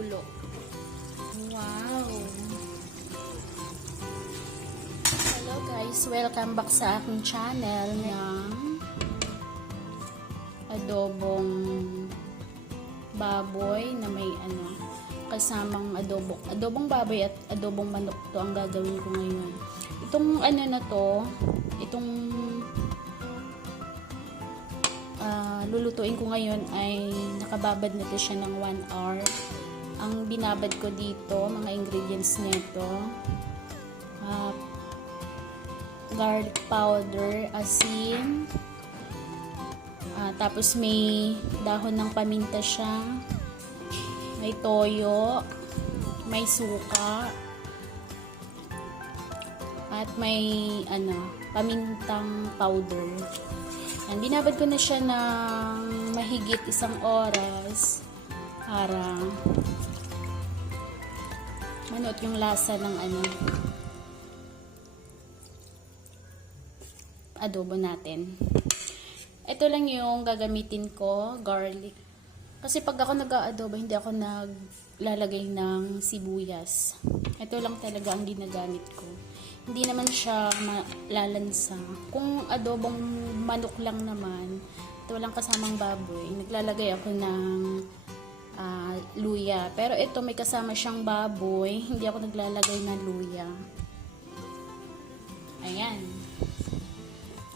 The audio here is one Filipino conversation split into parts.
kulo. Wow! Hello guys! Welcome back sa aking channel ng adobong baboy na may ano kasamang adobo adobong baboy at adobong manok to ang gagawin ko ngayon itong ano na to itong ah, lulutuin ko ngayon ay nakababad na to siya ng 1 hour ang binabad ko dito mga ingredients nito ah, garlic powder asin Ah, tapos may dahon ng paminta siya. May toyo. May suka. At may ano, pamintang powder. Yan, binabad ko na siya ng mahigit isang oras para manuot yung lasa ng ano adobo natin. Ito lang yung gagamitin ko, garlic. Kasi pag ako nag-aadobo, hindi ako naglalagay ng sibuyas. Ito lang talaga ang ginagamit ko. Hindi naman siya lalansa. Kung adobong manok lang naman, ito lang kasamang baboy, naglalagay ako ng ah, luya. Pero ito may kasama siyang baboy, hindi ako naglalagay ng luya. Ayan.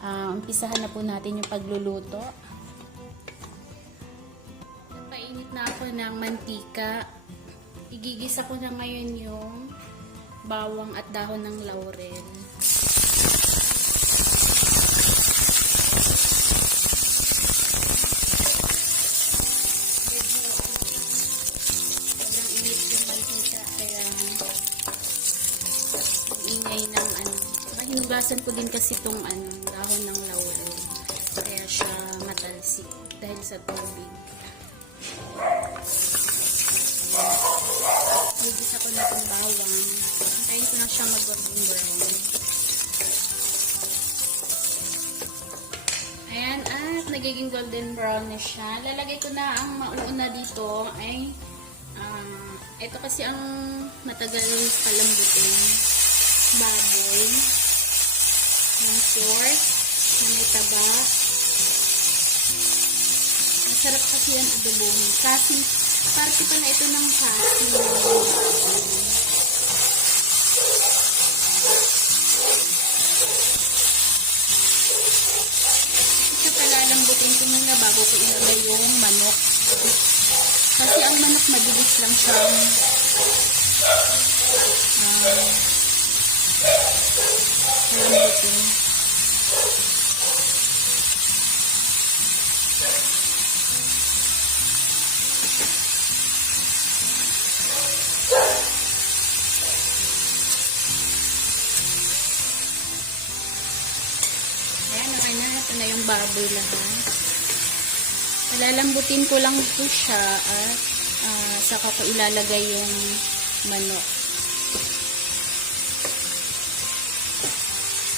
Ah, umpisahan na po natin yung pagluluto. Painit na ako ng mantika. Igigisa ko na ngayon yung bawang at dahon ng laurel. Mahinugasan ko din kasi itong ano, dahon ng laurel. Kaya siya matalsik dahil sa tubig. Higisa ko na itong bawang. Antayin ko na siya mag-golden brown. Ayan, at nagiging golden brown na siya. Lalagay ko na ang mauna dito ay ah, ito kasi ang matagal palambutin baboy ng pork na may taba. Masarap kasi yan adobohin. Kasi, parte pala ito ng kasi. Ito pala lambutin ko muna bago ko ilagay yung manok. Kasi ang manok mabilis lang siya. Okay na. Ito na yung baboy lahat. Palalambutin ko lang ito siya at ah, saka ko ilalagay yung manok.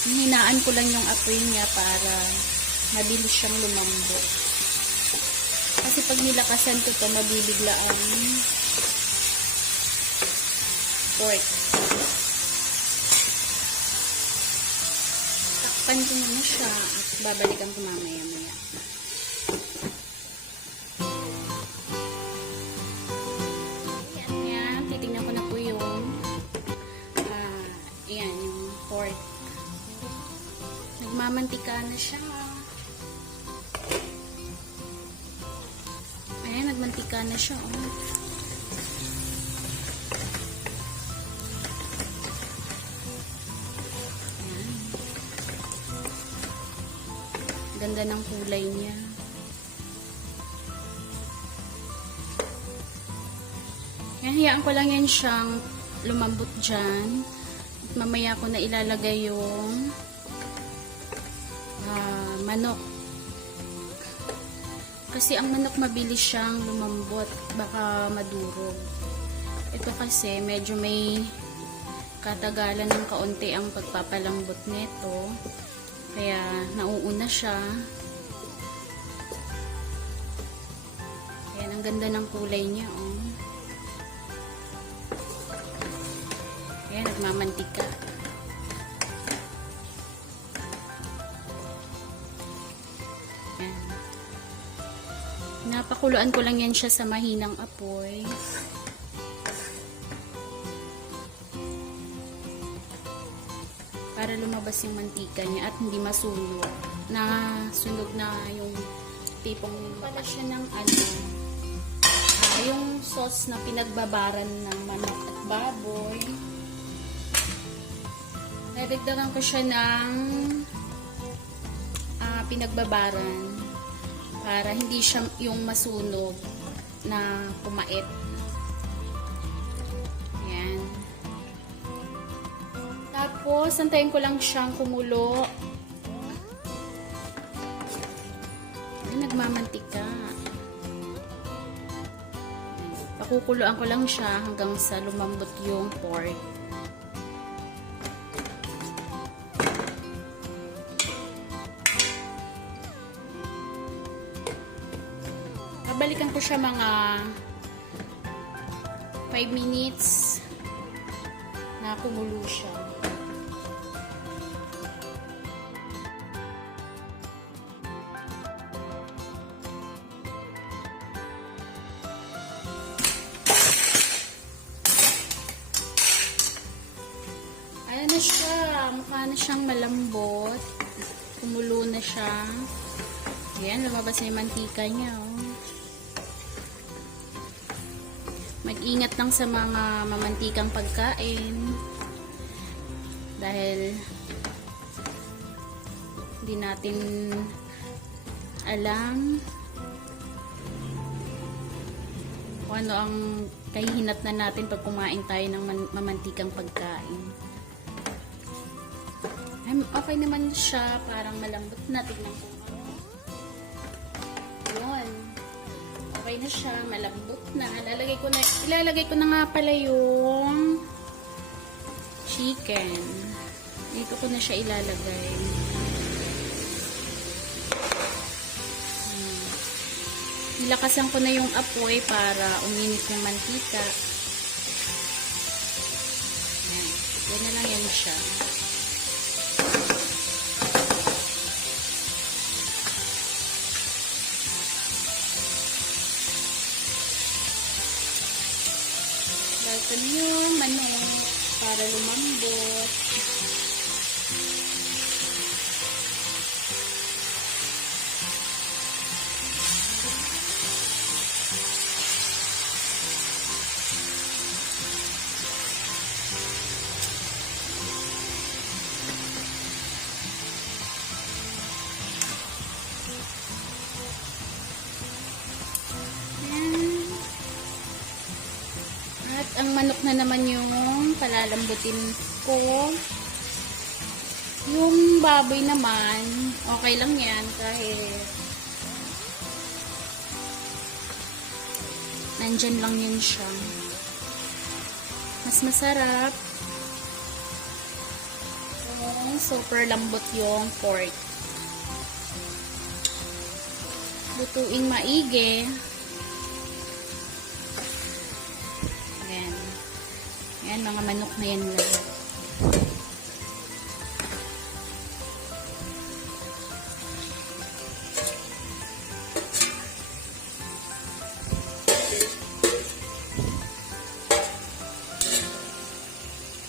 Hinaan ko lang yung apoy niya para mabilis siyang lumambot. Kasi pag nilakasan ko ito, mabibigla ang pork. Takpan ko muna siya at babalikan ko mamaya Nagmamantika na siya. Ayan, nagmantika na siya. Oh. Ganda ng kulay niya. Ayan, hayaan ko lang yan siyang lumambot dyan. At mamaya ko na ilalagay yung manok. Kasi ang manok mabilis siyang lumambot, baka madurog. Ito kasi medyo may katagalan ng kaunti ang pagpapalambot nito. Kaya nauuna siya. Ayan, ang ganda ng kulay niya. Oh. Ayan, nagmamantika. Napakuluan ko lang yan siya sa mahinang apoy. Para lumabas yung mantika niya at hindi masunog. Na sunog na yung tipong pala siya ng ano, ah, yung sauce na pinagbabaran ng manok at baboy. Nadagdagan ko siya ng ah, pinagbabaran para hindi siya yung masunog na kumait. Ayan. Tapos, antayin ko lang siyang kumulo. Ay, nagmamantika. Pakukuluan ko lang siya hanggang sa lumambot yung pork. Babalikan ko siya mga 5 minutes na kumulo siya. Ayan na siya. Mukha na siyang malambot. Kumulo na siya. Ayan, lumabas na yung mantika niya. Oh. Mag-ingat lang sa mga mamantikang pagkain. Dahil hindi natin alam kung ano ang kahihinat na natin pag kumain tayo ng man- mamantikang pagkain. Ay, okay naman siya. Parang malambot na. Tignan ko. Okay na siya. Malambot na. Lalagay ko na, ilalagay ko na nga pala yung chicken. Dito ko na siya ilalagay. Hmm. Nilakasan ko na yung apoy para uminit yung mantika. Balkan yung manong para lumambot. Manok na naman yung palalambutin ko. Yung baboy naman, okay lang yan kahit nandyan lang yun siya. Mas masarap kung super lambot yung pork. Lutuing maigi. Ayan, mga manok na yan lahat.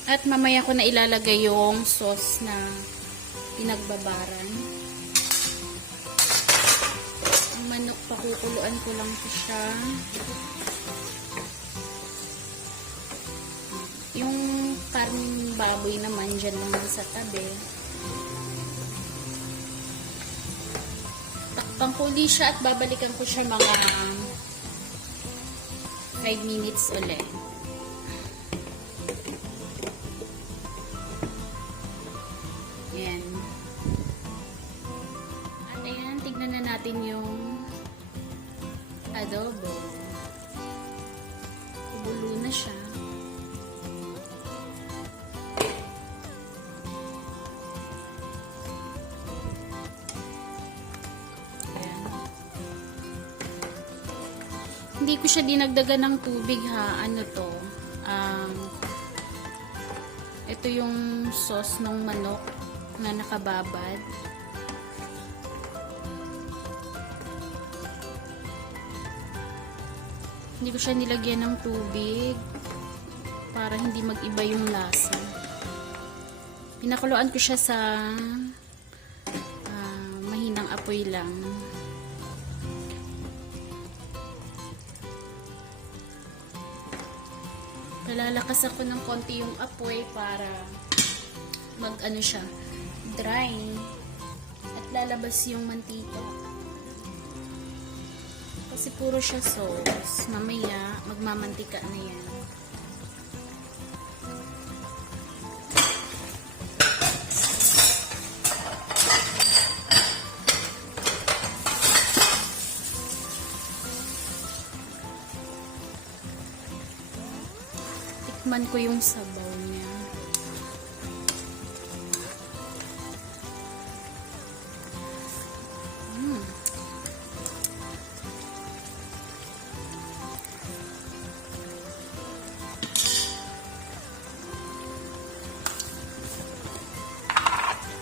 At mamaya ko na ilalagay yung sauce na pinagbabaran. Ang manok, pakukuluan ko lang siya. Yung karning baboy naman dyan lang sa tabi. Takpan ko siya at babalikan ko siya mga 5 minutes ulit. Ayan. At ayan, tignan na natin yung adobo. Hindi ko siya dinagdagan ng tubig ha. Ano to? Um, Ito yung sauce ng manok na nakababad. Hindi ko siya nilagyan ng tubig para hindi mag-iba yung lasa. Pinakuluan ko siya sa ah, mahinang apoy lang. Palalakas ako ng konti yung apoy para mag ano siya, dry. At lalabas yung mantika. Kasi puro siya sauce. Mamaya, magmamantika na yan. Tikman ko yung sabaw niya. Mm.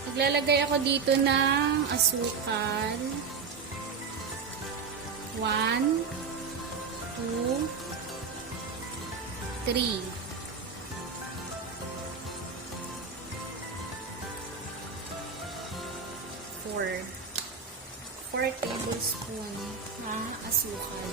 Maglalagay ako dito ng asukal. One, two, three. Four. Four tablespoon na asukal.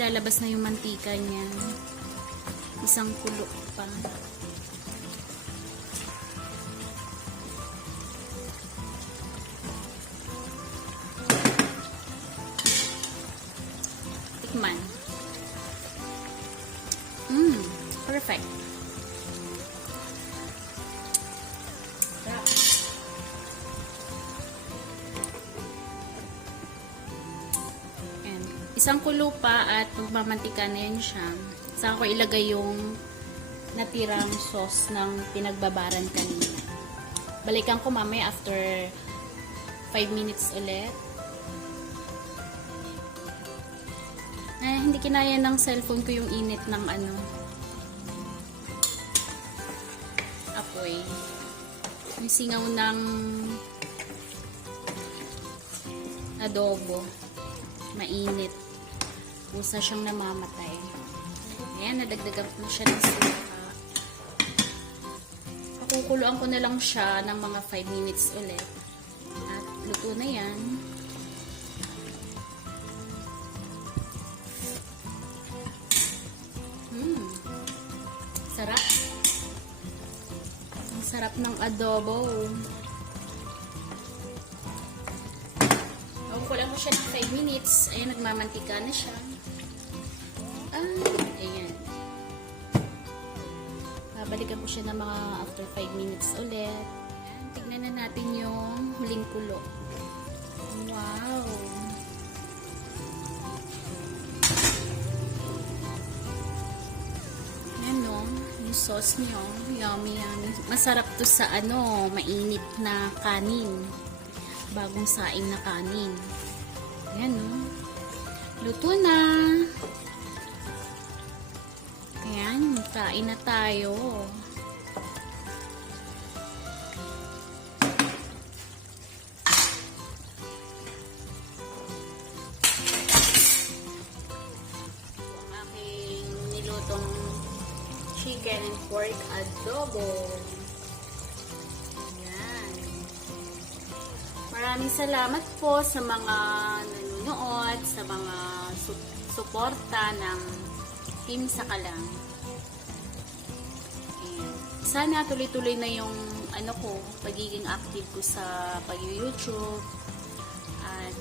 Lalabas na yung mantika niya. Isang kulo pa. Isang kulo pa at magmamantika na yun siya. Saan ko ilagay yung natirang sauce ng pinagbabaran kanina. Balikan ko mamaya after 5 minutes ulit. Eh, hindi kinaya ng cellphone ko yung init ng ano apoy. Yung singaw ng adobo. Mainit. Busa siyang namamatay. Ayan, nadagdagan ko siya ng suka. Pakukuluan ko na lang siya ng mga 5 minutes ulit. At luto na yan. Mmm. Sarap. Ang sarap ng adobo. Siya ng 5 minutes. Ayan, nagmamantika na siya. Ah, ayan. Babalikan ko siya ng mga after 5 minutes ulit. Tignan na natin yung huling kulo. Wow! Ayan no, yung sauce niyo, yummy yummy. Masarap to sa ano, mainit na kanin. Bagong saing na kanin. Ayan no. Luto na. Ayan, kain na tayo. Salamat po sa mga nanonood, sa mga su- suporta ng Team Sakalang. Ayan. Sana tuloy-tuloy na yung ano ko, pagiging active ko sa pag-YouTube. At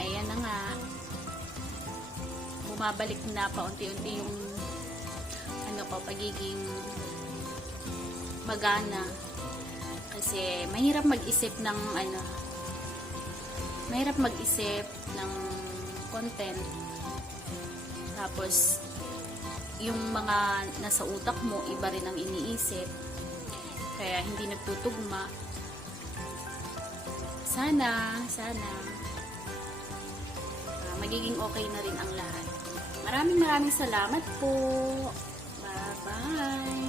ayan na nga, bumabalik na paunti-unti yung ano ko, pagiging magana. Kasi mahirap mag-isip ng ano, mahirap mag-isip ng content Tapos, yung mga nasa utak mo, iba rin ang iniisip. Kaya hindi nagtutugma. Sana, sana, ah, magiging okay na rin ang lahat. Maraming maraming salamat po. Bye-bye.